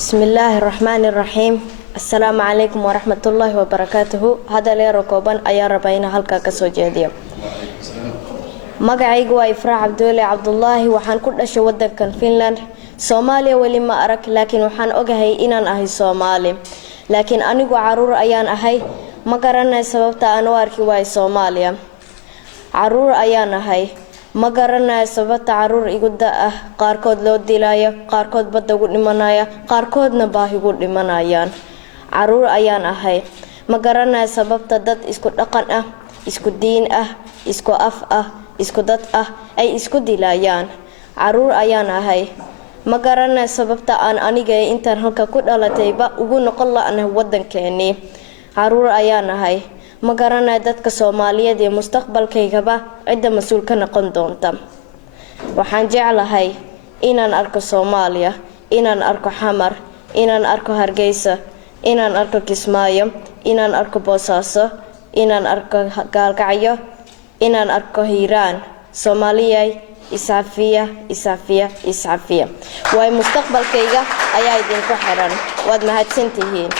بسم الله الرحمن الرحيم. السلام عليكم ورحمة الله وبركاته. هذا لي ركوبان أيا ربينا هلكا كسوجيديا. magacaygu waa Ifraa Cabdulle Cabdullaahi waxaan ku dhashay wadankan Finland. Soomaaliya wali ma arag laakiin waxaan ogahay inaan ahay Soomaali. Laakiin anigu caruur ayaan ahay ma garanay sababta aan u arki waay Soomaaliya. Caruur ayaan ahay ma garanay sababta caruur igu ah qaarkood loo dilaayo qaarkood badda ugu dhimanaya qaarkoodna baahi ugu dhimanayaan. Caruur ayaan ahay ma garanay sababta dad isku dhaqan ah isku diin ah isku af ah isku dad ah ay isku dilayaan. Caruur ayaan ahay ma garanay sababta aan aniga intaan halka ku dhalatayba ugu noqon laanahay wadankeeni. Caruur ayaan ahay ma garanay dadka Soomaaliyeed ee mustaqbalkaygaba cid mas'uul ka noqon doonta. Waxaan jeclahay inaan arko Soomaaliya, inaan arko Xamar, inaan arko Hargeysa, inaan arko Kismaayo, inaan arko Boosaaso, inaan arko Gaalkacyo, inaan arko Hiiraan. Soomaaliya iscafiya way mustaqbalkayga ayaa idinku xiran. Waad mahadsantihiin.